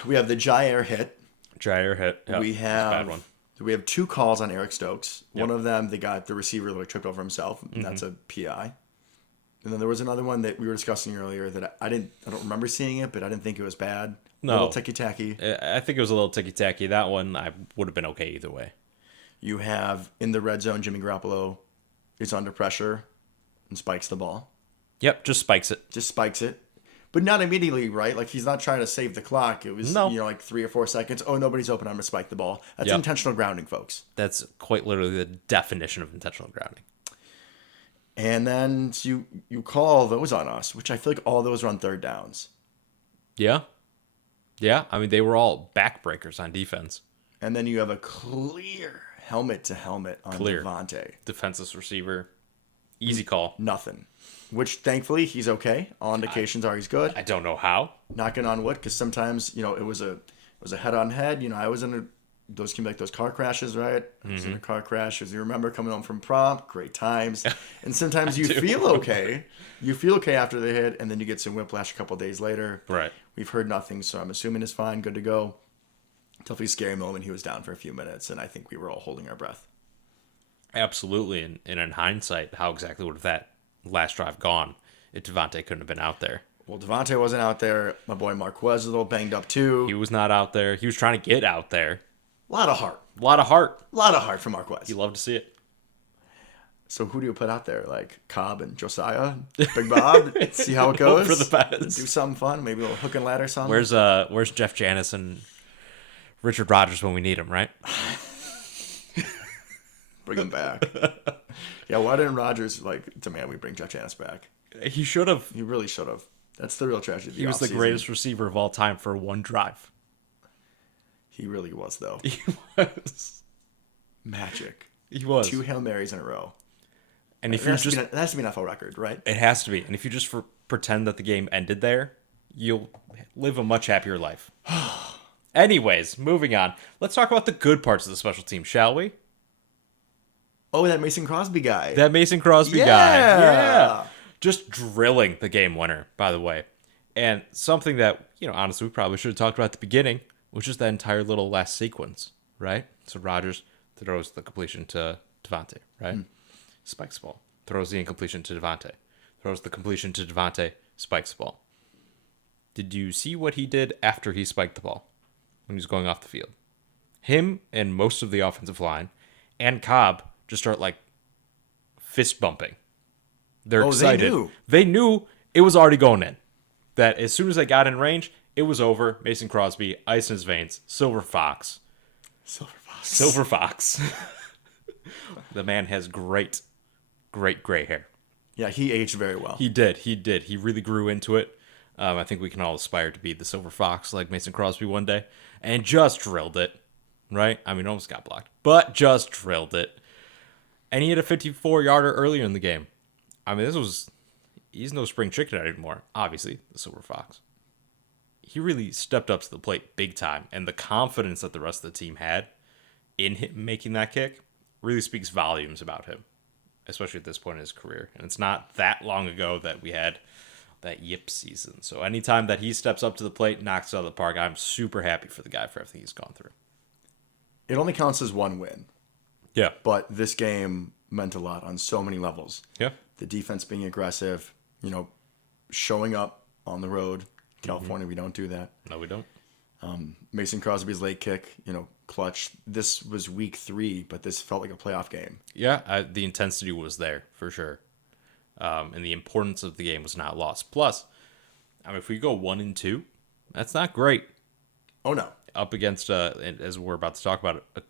We have the Jair hit. Jair hit. Yep, we that's a bad one. have 2 calls on Eric Stokes. Yep. One of them, they got the receiver like tripped over himself, and that's a PI. And then there was another one that we were discussing earlier that I don't remember seeing it, but I didn't think it was bad. No. A little ticky-tacky. I think it was a little ticky-tacky. That one, I would have been okay either way. You have, in the red zone, Jimmy Garoppolo is under pressure and spikes the ball. Yep, just spikes it. Just spikes it. But not immediately, right? Like, he's not trying to save the clock. It was, like 3 or 4 seconds. Oh, nobody's open. I'm going to spike the ball. That's Yep. intentional grounding, folks. That's quite literally the definition of intentional grounding. And then you call those on us, which I feel like all those are on third downs. Yeah. Yeah, I mean, they were all backbreakers on defense. And then you have a clear helmet-to-helmet on Devontae. Defenseless receiver. Easy call. Nothing. Which, thankfully, he's okay. All indications are he's good. I don't know how. Knocking on wood, because sometimes, it was a head-on-head. I was in those can be like those car crashes, right? I was in a car crash. As you remember, coming home from prom, great times. And sometimes you feel okay. You feel okay after the hit, and then you get some whiplash a couple days later. Right. We've heard nothing, so I'm assuming it's fine, good to go. Definitely a scary moment. He was down for a few minutes, and I think we were all holding our breath. Absolutely. And in hindsight, how exactly would have that last drive gone if Devontae couldn't have been out there? Well, Devontae wasn't out there. My boy Marquez was a little banged up, too. He was not out there. He was trying to get out there. A lot of heart. A lot of heart. A lot of heart from Marquez. You love to see it. So who do you put out there? Like Cobb and Josiah? Big Bob? See how it goes? Hope for the best. Do something fun. Maybe a little hook and ladder something. Where's Jeff Janis and Richard Rodgers when we need him, right? Bring him back. Yeah, why didn't Rodgers demand we bring Jeff Janis back? He should have. He really should have. That's the real tragedy of the He was the offseason. greatest receiver of all time for one drive. He really was, though. He was. Magic. He was. 2 Hail Marys in a row. And if That you has, just, that has to be an NFL record, right? it has to be. And if you just pretend that the game ended there, you'll live a much happier life. Anyways, moving on. Let's talk about the good parts of the special team, shall we? Oh, that Mason Crosby guy. That Mason Crosby guy. Yeah. Just drilling the game winner, by the way. And something that, honestly, we probably should have talked about at the beginning, which is that entire little last sequence, right? So Rodgers throws the completion to Devontae, right? Spikes the ball. Throws the incompletion to Devontae. Throws the completion to Devontae. Spikes the ball. Did you see what he did after he spiked the ball when he was going off the field? Him and most of the offensive line and Cobb just start fist bumping. They're excited. They knew it was already going in. That as soon as they got in range, it was over. Mason Crosby, ice in his veins, Silver Fox. The man has great gray hair. Yeah, he aged very well. He did. He really grew into it. I think we can all aspire to be the Silver Fox like Mason Crosby one day. And just drilled it. Right? I mean, almost got blocked. But just drilled it. And he hit a 54-yarder earlier in the game. I mean, he's no spring chicken anymore. Obviously, the Silver Fox. He really stepped up to the plate big time. And the confidence that the rest of the team had in him making that kick really speaks volumes about him. Especially at this point in his career. And it's not that long ago that we had that yip season. So anytime that he steps up to the plate, knocks it out of the park, I'm super happy for the guy for everything he's gone through. It only counts as one win. Yeah. But this game meant a lot on so many levels. Yeah. The defense being aggressive, showing up on the road. California, we don't do that. No, we don't. Mason Crosby's late kick, clutch. This was week 3, but this felt like a playoff game. Yeah, the intensity was there for sure. And the importance of the game was not lost. Plus, if we go 1-2, that's not great. Oh, no. Up against, as we're about to talk about, a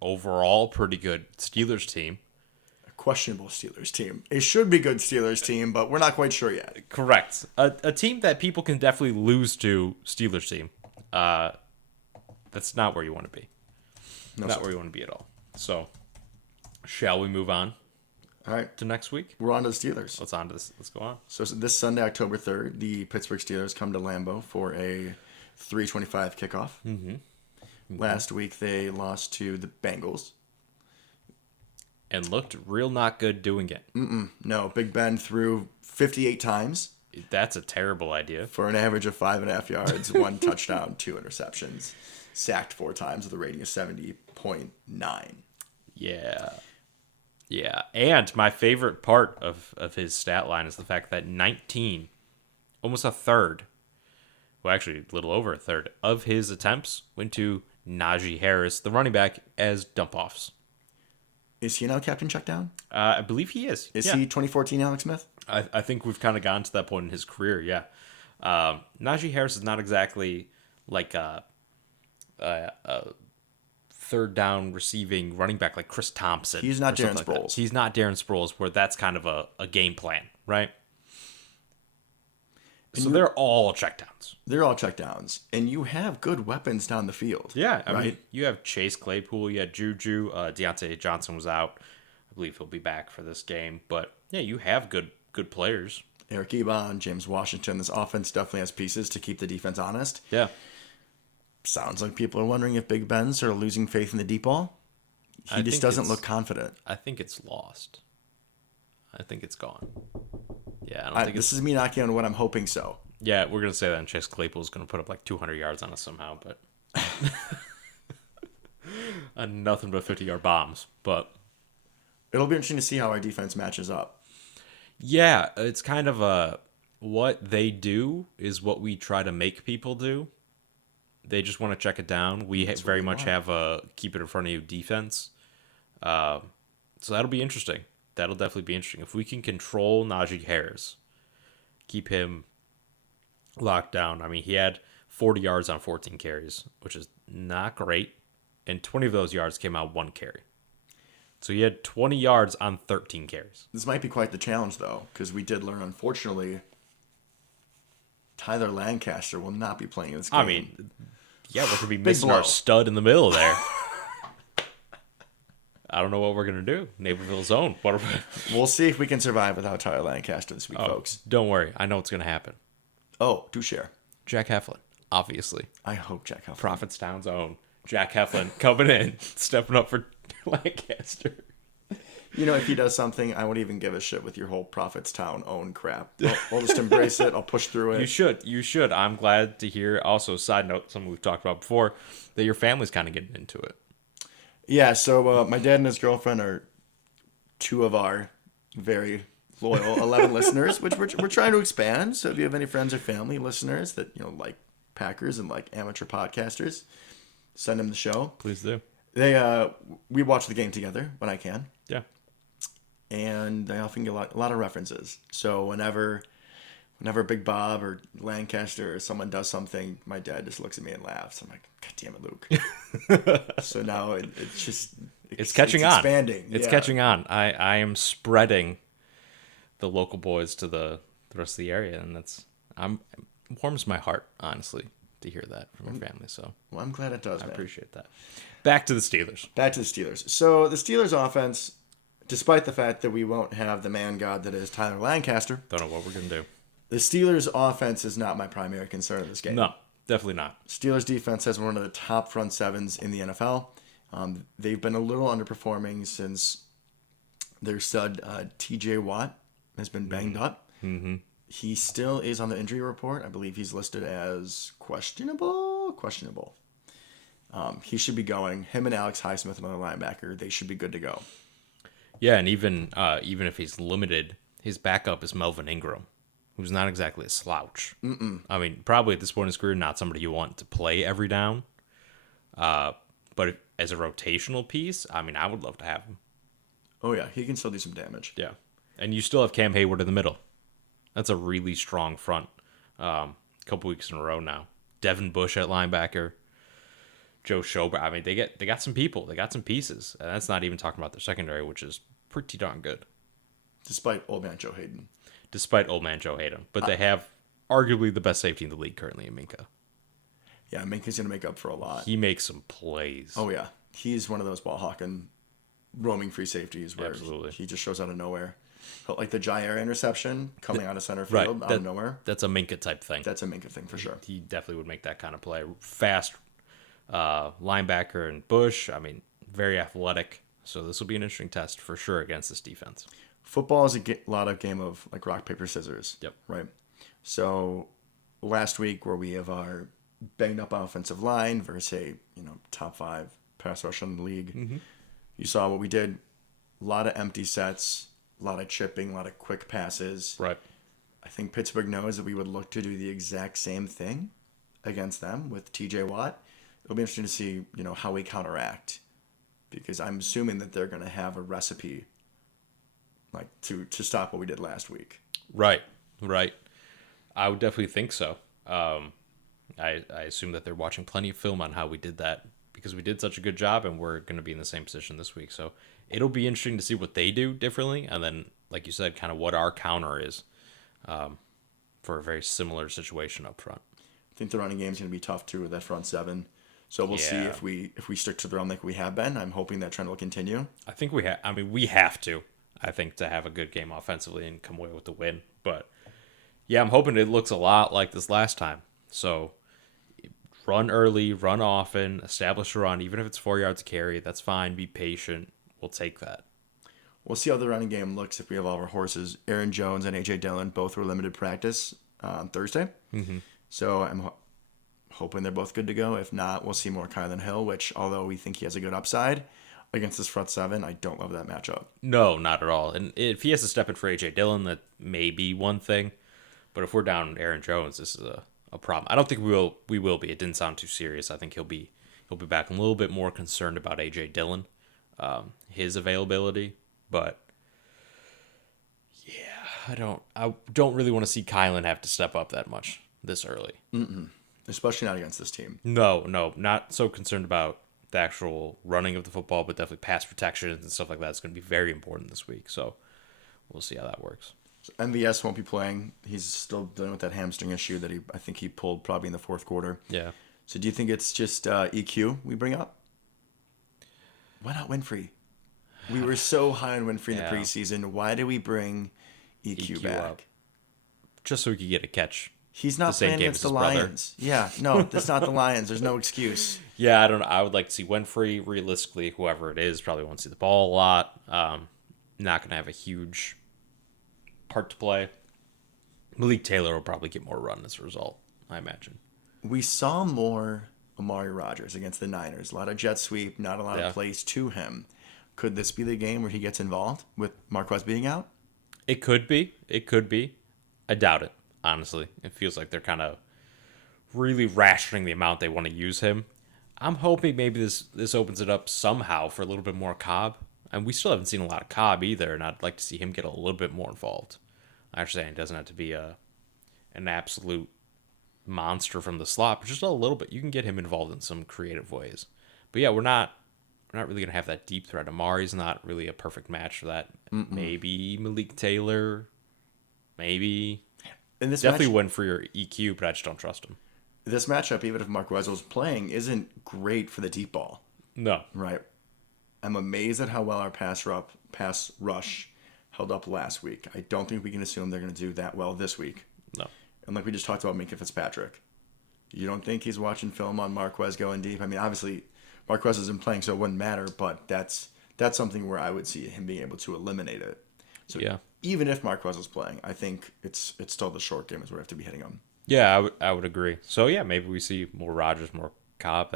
overall pretty good Steelers team. A questionable Steelers team. It should be good Steelers team, but we're not quite sure yet. Correct. A team that people can definitely lose to, Steelers team. That's not where you want to be. Not where you want to be at all. So, shall we move on? All right. To next week? We're on to the Steelers. Let's go on. So this Sunday, October 3rd, the Pittsburgh Steelers come to Lambeau for a 3:25 kickoff. Mm-hmm. Last week, they lost to the Bengals. And looked real not good doing it. No, Big Ben threw 58 times. That's a terrible idea. For an average of 5.5 yards, 1 touchdown, 2 interceptions. Sacked 4 times with a rating of 70.9. Yeah. Yeah. And my favorite part of his stat line is the fact that 19, almost a third, well, actually a little over a third, of his attempts went to Najee Harris, the running back, as dump-offs. Is he now Captain Checkdown? I believe he is. Is he 2014 Alex Smith? I think we've kind of gotten to that point in his career, yeah. Najee Harris is not exactly like a third down receiving running back like Chris Thompson. He's not Darren Sproles. He's not Darren Sproles, where that's kind of a game plan, right? So they're all checkdowns. They're all checkdowns. And you have good weapons down the field. Yeah, I mean, you have Chase Claypool, you had Juju, Deontay Johnson was out. I believe he'll be back for this game. But, yeah, you have good players. Eric Ebron, James Washington. This offense definitely has pieces to keep the defense honest. Yeah. Sounds like people are wondering if Big Ben's are losing faith in the deep ball. He just doesn't look confident. I think it's lost. I think it's gone. Yeah, I don't think this is me knocking on what I'm hoping so. Yeah, we're going to say that, and Chase Claypool's going to put up like 200 yards on us somehow, but nothing but 50-yard bombs. But it'll be interesting to see how our defense matches up. Yeah, it's kind of what they do is what we try to make people do. They just want to check it down. We very much have a keep it in front of you defense. So that'll be interesting. That'll definitely be interesting. If we can control Najee Harris, keep him locked down. I mean, he had 40 yards on 14 carries, which is not great. And 20 of those yards came out 1 carry. So he had 20 yards on 13 carries. This might be quite the challenge, though, because we did learn, unfortunately, Tyler Lancaster will not be playing in this game. I mean, yeah, we're going to be missing blow. our stud in the middle there. I don't know what we're going to do. Naperville's own. We'll see if we can survive without Tyler Lancaster this week, folks. Don't worry. I know what's going to happen. Oh, do share. Jack Heflin, obviously. I hope Jack Heflin. Prophetstown's own. Jack Heflin coming in, stepping up for Lancaster. You know, if he does something, I won't even give a shit with your whole Prophetstown own crap. I'll just embrace it. I'll push through it. You should. I'm glad to hear. Also, side note, something we've talked about before, that your family's kind of getting into it. Yeah, so my dad and his girlfriend are two of our very loyal 11 listeners, which we're trying to expand. So if you have any friends or family listeners that, you know, like Packers and like amateur podcasters, send them the show. Please do. We watch the game together when I can. Yeah. And they often get a lot of references. So whenever Big Bob or Lancaster or someone does something, my dad just looks at me and laughs. I'm like, God damn it, Luke. So now it's catching on. Expanding. It's catching on. I am spreading the local boys to the rest of the area, and it warms my heart, honestly, to hear that from your family. So well, I'm glad it does. I man. appreciate that. Back to the Steelers. So the Steelers offense, despite the fact that we won't have the man god that is Tyler Lancaster, don't know what we're gonna do. The Steelers offense is not my primary concern in this game. No, definitely not. Steelers defense has one of the top front sevens in the NFL. They've been a little underperforming since their stud TJ Watt has been banged up. Mm-hmm. He still is on the injury report. I believe he's listed as questionable. He should be going. Him and Alex Highsmith, another linebacker, they should be good to go. Yeah, and even if he's limited, his backup is Melvin Ingram, who's not exactly a slouch. I mean, probably at this point in his career, not somebody you want to play every down. But as a rotational piece, I mean, I would love to have him. Oh, yeah. He can still do some damage. Yeah. And you still have Cam Hayward in the middle. That's a really strong front. Couple weeks in a row now. Devin Bush at linebacker. Joe Schobert. I mean, they got some people. They got some pieces. And that's not even talking about their secondary, which is pretty darn good. Despite old man Joe Hayden. But they have arguably the best safety in the league currently in Minka. Yeah, Minka's going to make up for a lot. He makes some plays. Oh, yeah. He's one of those ball hawking, roaming free safeties where he just shows out of nowhere. But like the Jair interception coming out of center field out of nowhere. That's a Minka type thing. That's a Minka thing for sure. He definitely would make that kind of play. Fast linebacker and Bush. I mean, very athletic. So this will be an interesting test for sure against this defense. Football is a lot of game of like rock, paper, scissors. Yep. Right. So last week where we have our banged up offensive line versus a top 5 pass rush in the league, you saw what we did. A lot of empty sets, a lot of chipping, a lot of quick passes. Right. I think Pittsburgh knows that we would look to do the exact same thing against them with TJ Watt. It'll be interesting to see, how we counteract, because I'm assuming that they're going to have a recipe like to stop what we did last week. Right. I would definitely think so. I assume that they're watching plenty of film on how we did that, because we did such a good job, and we're going to be in the same position this week. So it'll be interesting to see what they do differently, and then, like you said, kind of what our counter is for a very similar situation up front. I think the running game is going to be tough too with that front seven. So we'll see if we stick to the run like we have been. I'm hoping that trend will continue. I think we have. I mean, we have to. I think to have a good game offensively and come away with the win. But yeah, I'm hoping it looks a lot like this last time. So run early, run often, establish a run, even if it's 4 yards a carry. That's fine. Be patient. We'll take that. We'll see how the running game looks if we have all of our horses. Aaron Jones and A.J. Dillon both were limited practice on Thursday. Mm-hmm. So I'm hoping they're both good to go. If not, we'll see more Kylan Hill, which, although we think he has a good upside against this front seven, I don't love that matchup. No, not at all. And if he has to step in for A.J. Dillon, that may be one thing. But if we're down Aaron Jones, this is a problem. I don't think we will be. It didn't sound too serious. I think he'll be back. I'm a little bit more concerned about A.J. Dillon, his availability. But yeah, I don't really want to see Kylan have to step up that much this early. Especially not against this team. No, not so concerned about the actual running of the football, but definitely pass protection and stuff like that is going to be very important this week. So we'll see how that works. So MVS won't be playing. He's still dealing with that hamstring issue that I think he pulled probably in the fourth quarter. Yeah. So do you think it's just EQ we bring up? Why not Winfrey? We were so high on Winfrey in the preseason. Why do we bring EQ back? Up. Just so we could get a catch. He's not playing against the Lions. Yeah, no, that's not the Lions. There's no excuse. Yeah, I don't know. I would like to see Winfrey. Realistically, whoever it is probably won't see the ball a lot. Not going to have a huge part to play. Malik Taylor will probably get more run as a result, I imagine. We saw more Amari Rodgers against the Niners. A lot of jet sweep, not a lot of plays to him. Could this be the game where he gets involved with Marquez being out? It could be. It could be. I doubt it, honestly. It feels like they're kind of really rationing the amount they want to use him. I'm hoping maybe this opens it up somehow for a little bit more Cobb. And we still haven't seen a lot of Cobb either, and I'd like to see him get a little bit more involved. I understand it doesn't have to be an absolute monster from the slot, but just a little bit. You can get him involved in some creative ways. But yeah, we're not really going to have that deep threat. Amari's not really a perfect match for that. Mm-mm. Maybe Malik Taylor. Maybe. In this definitely Winfrey or EQ, but I just don't trust him. This matchup, even if Marquez was playing, isn't great for the deep ball. No. Right. I'm amazed at how well our pass rush held up last week. I don't think we can assume they're going to do that well this week. No. And like we just talked about Minka Fitzpatrick. You don't think he's watching film on Marquez going deep? I mean, obviously, Marquez isn't playing, so it wouldn't matter, but that's something where I would see him being able to eliminate it. So even if Marquez was playing, I think it's still the short game is where we have to be hitting him. Yeah, I would agree. So yeah, maybe we see more Rodgers, more Cobb.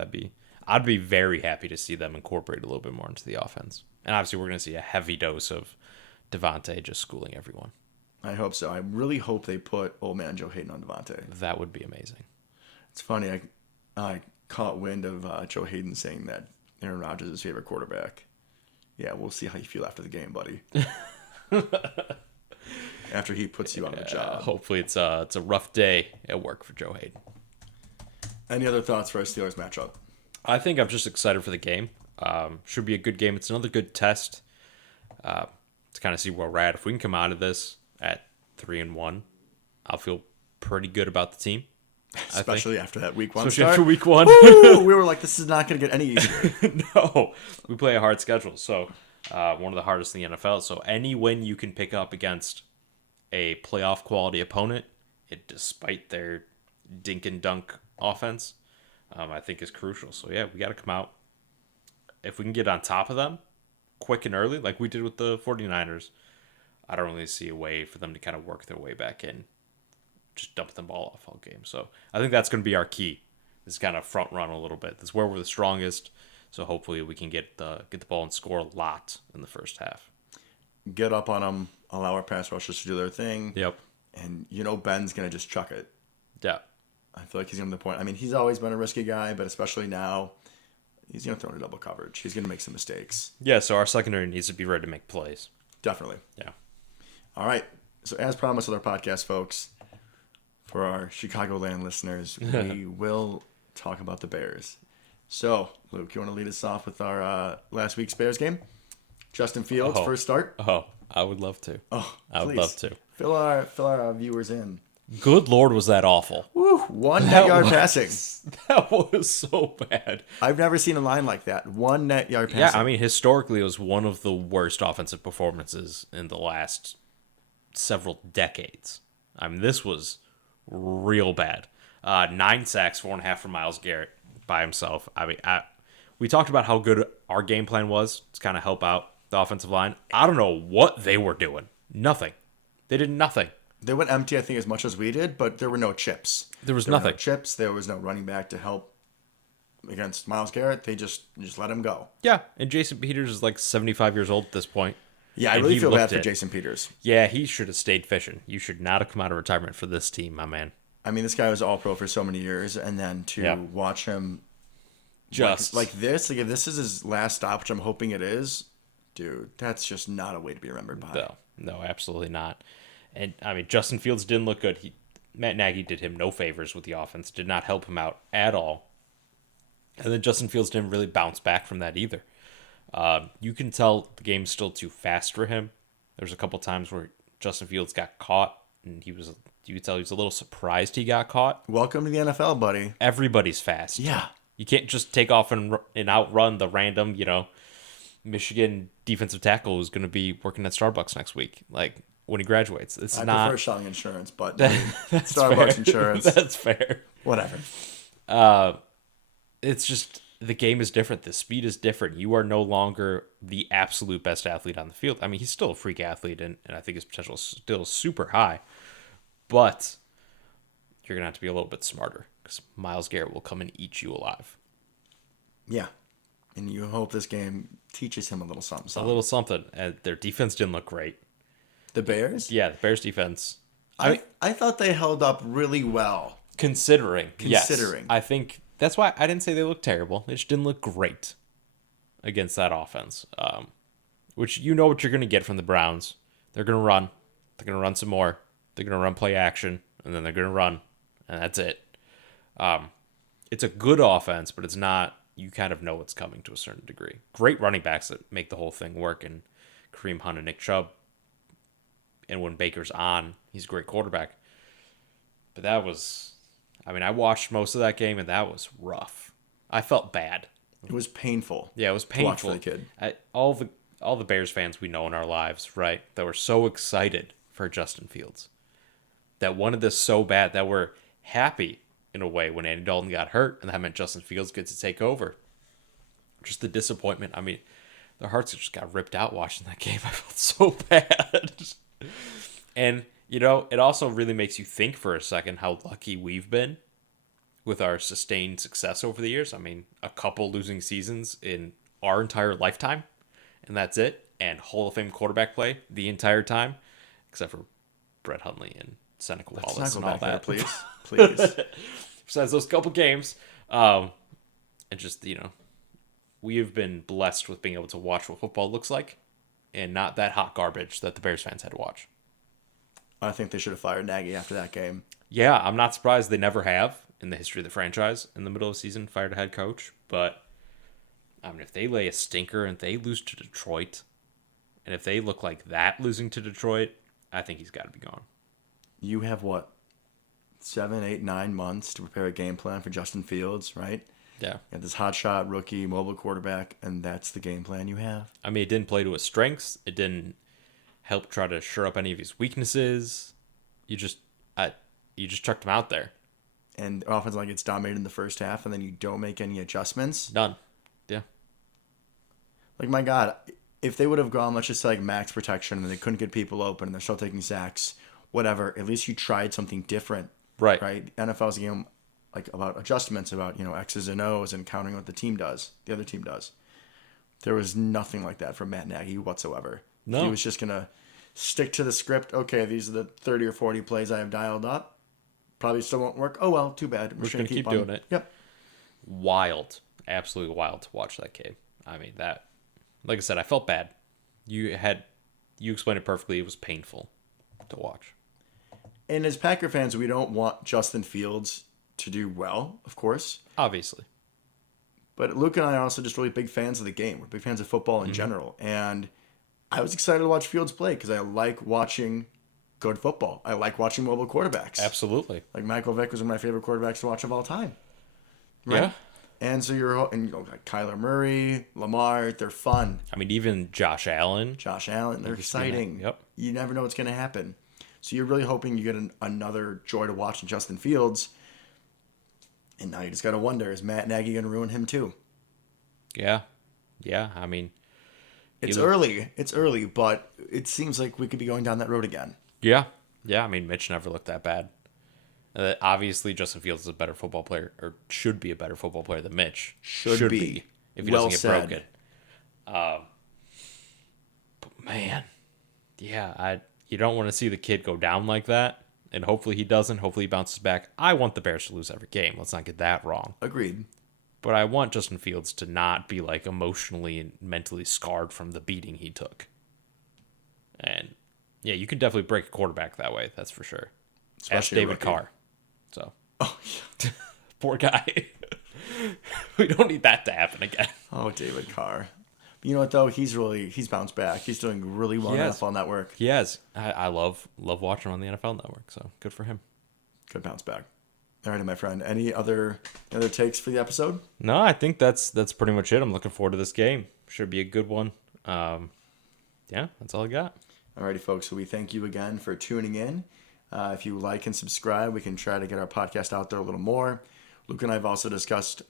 I'd be very happy to see them incorporate a little bit more into the offense. And obviously, we're going to see a heavy dose of Devontae just schooling everyone. I hope so. I really hope they put old man Joe Hayden on Devontae. That would be amazing. It's funny. I caught wind of Joe Hayden saying that Aaron Rodgers is his favorite quarterback. Yeah, we'll see how you feel after the game, buddy. After he puts you on the job. Hopefully it's a rough day at work for Joe Hayden. Any other thoughts for our Steelers matchup? I think I'm just excited for the game. Should be a good game. It's another good test to kind of see where we're at. If we can come out of this at 3-1, I'll feel pretty good about the team. Especially after that week one Especially start. after week one. We were like, this is not going to get any easier. No, we play a hard schedule. So one of the hardest in the NFL. So any win you can pick up against a playoff quality opponent, despite their dink and dunk offense, I think is crucial. So yeah, we got to come out. If we can get on top of them quick and early, like we did with the 49ers, I don't really see a way for them to kind of work their way back in. Just dump the ball off all game. So I think that's going to be our key. Is kind of front run a little bit. That's where we're the strongest. So hopefully we can get the ball and score a lot in the first half. Get up on them. Allow our pass rushers to do their thing. Yep. And Ben's going to just chuck it. Yeah. I feel like he's going to the point. I mean, he's always been a risky guy, but especially now, he's going to throw into double coverage. He's going to make some mistakes. Yeah, so our secondary needs to be ready to make plays. Definitely. Yeah. All right. So as promised with our podcast, folks, for our Chicagoland listeners, we will talk about the Bears. So, Luke, you want to lead us off with our last week's Bears game? Justin Fields, first start. Oh, I would love to. Oh, I would love to. Fill our viewers in. Good Lord, was that awful. Woo, 1 net yard passing. That was so bad. I've never seen a line like that. 1 net yard passing. Yeah, I mean, historically, it was one of the worst offensive performances in the last several decades. I mean, this was real bad. 9 sacks, 4.5 from Myles Garrett by himself. I mean, we talked about how good our game plan was to kind of help out the offensive line. I don't know what they were doing. Nothing. They did nothing. They went empty, I think, as much as we did, but there were no chips. There was nothing. No chips. There was no running back to help against Myles Garrett. They just let him go. Yeah, and Jason Peters is like 75 years old at this point. Yeah, I really feel bad for Jason Peters. Yeah, he should have stayed fishing. You should not have come out of retirement for this team, my man. I mean, this guy was all-pro for so many years, and then to watch him just like this, like if this is his last stop, which I'm hoping it is, dude, that's just not a way to be remembered by. No, absolutely not. And, I mean, Justin Fields didn't look good. Matt Nagy did him no favors with the offense, did not help him out at all. And then Justin Fields didn't really bounce back from that either. You can tell the game's still too fast for him. There's a couple times where Justin Fields got caught, and you could tell he was a little surprised he got caught. Welcome to the NFL, buddy. Everybody's fast. Yeah. You can't just take off and outrun the random, Michigan defensive tackle who's going to be working at Starbucks next week. Like, when he graduates. It's I not... prefer selling insurance, but That's Starbucks fair. insurance. That's fair. Whatever. It's just... The game is different. The speed is different. You are no longer the absolute best athlete on the field. I mean, he's still a freak athlete, and I think his potential is still super high. But you're going to have to be a little bit smarter because Myles Garrett will come and eat you alive. Yeah. And you hope this game teaches him a little something. A little something. Their defense didn't look great. The Bears? Yeah, the Bears defense. I thought they held up really well. Considering. Yes. Considering. I think... That's why I didn't say they looked terrible. They just didn't look great against that offense. Which you know what you're going to get from the Browns. They're going to run. They're going to run some more. They're going to run play action. And then they're going to run. And that's it. It's a good offense, but it's not... You kind of know what's coming to a certain degree. Great running backs that make the whole thing work. And Kareem Hunt and Nick Chubb. And when Baker's on, he's a great quarterback. But that was... I mean, I watched most of that game, and that was rough. I felt bad. It was painful. Yeah, it was painful. To watch for the kid. All the Bears fans we know in our lives, right, that were so excited for Justin Fields, that wanted this so bad, that were happy in a way when Andy Dalton got hurt, and that meant Justin Fields gets to take over. Just the disappointment. I mean, their hearts just got ripped out watching that game. I felt so bad. And... it also really makes you think for a second how lucky we've been with our sustained success over the years. I mean, a couple losing seasons in our entire lifetime, and that's it. And Hall of Fame quarterback play the entire time, except for Brett Hundley and Seneca Wallace and all that. There, please. Besides those couple games, and just, we have been blessed with being able to watch what football looks like and not that hot garbage that the Bears fans had to watch. I think they should have fired Nagy after that game. Yeah, I'm not surprised they never have in the history of the franchise in the middle of the season fired a head coach. But, I mean, if they lay a stinker and they lose to Detroit, and if they look like that losing to Detroit, I think he's got to be gone. You have, 7, 8, 9 months to prepare a game plan for Justin Fields, right? Yeah. You have this hotshot rookie mobile quarterback, and that's the game plan you have. I mean, it didn't play to his strengths. It didn't help try to shore up any of his weaknesses. You just chucked him out there. And offense like gets dominated in the first half, and then you don't make any adjustments. None. Yeah. Like, my God, if they would have gone, let's just say, max protection, and they couldn't get people open, and they're still taking sacks, whatever, at least you tried something different. Right. Right? NFL's a game, about adjustments, about, X's and O's and countering what the other team does. There was nothing like that from Matt Nagy whatsoever. No. He was just going to stick to the script. Okay, these are the 30 or 40 plays I have dialed up. Probably still won't work. Oh, well, too bad. We're just going to keep doing it. Yep. Wild. Absolutely wild to watch that game. I mean, that, like I said, I felt bad. You explained it perfectly. It was painful to watch. And as Packer fans, we don't want Justin Fields to do well, of course. Obviously. But Luke and I are also just really big fans of the game. We're big fans of football in general. And I was excited to watch Fields play because I like watching good football. I like watching mobile quarterbacks. Absolutely. Like Michael Vick was one of my favorite quarterbacks to watch of all time. Right? Yeah. And so like Kyler Murray, Lamar, they're fun. I mean, even Josh Allen. They're exciting. Yep. You never know what's going to happen. So you're really hoping you get another joy to watch in Justin Fields. And now you just got to wonder, is Matt Nagy going to ruin him too? Yeah. Yeah. I mean, It's early, but it seems like we could be going down that road again. Yeah. Yeah. I mean, Mitch never looked that bad. Obviously, Justin Fields is a better football player, or should be a better football player than Mitch. Should be. If he Well doesn't said. get broken. But man, yeah, you don't want to see the kid go down like that. And hopefully he doesn't. Hopefully he bounces back. I want the Bears to lose every game. Let's not get that wrong. Agreed. But I want Justin Fields to not be like emotionally and mentally scarred from the beating he took. And yeah, you can definitely break a quarterback that way. That's for sure. Especially Ask David Carr. So, Oh, yeah. poor guy. We don't need that to happen again. Oh, David Carr. You know what though? He's bounced back. He's doing really well on NFL Network. He has. I love watching him on the NFL Network. So good for him. Good bounce back. All right, my friend. Any other takes for the episode? No, I think that's pretty much it. I'm looking forward to this game. Should be a good one. Yeah, that's all I got. Alrighty, folks. So we thank you again for tuning in. If you like and subscribe, we can try to get our podcast out there a little more. Luke and I have also discussed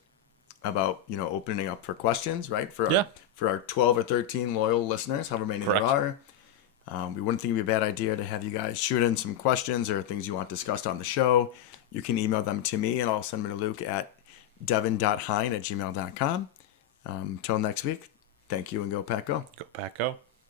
about opening up for questions, right? For our 12 or 13 loyal listeners, however many there are. We wouldn't think it'd be a bad idea to have you guys shoot in some questions or things you want discussed on the show. You can email them to me, and I'll send them to Luke at devin.hein@gmail.com. Till next week, thank you, and go Pack Go. Go Pack Go.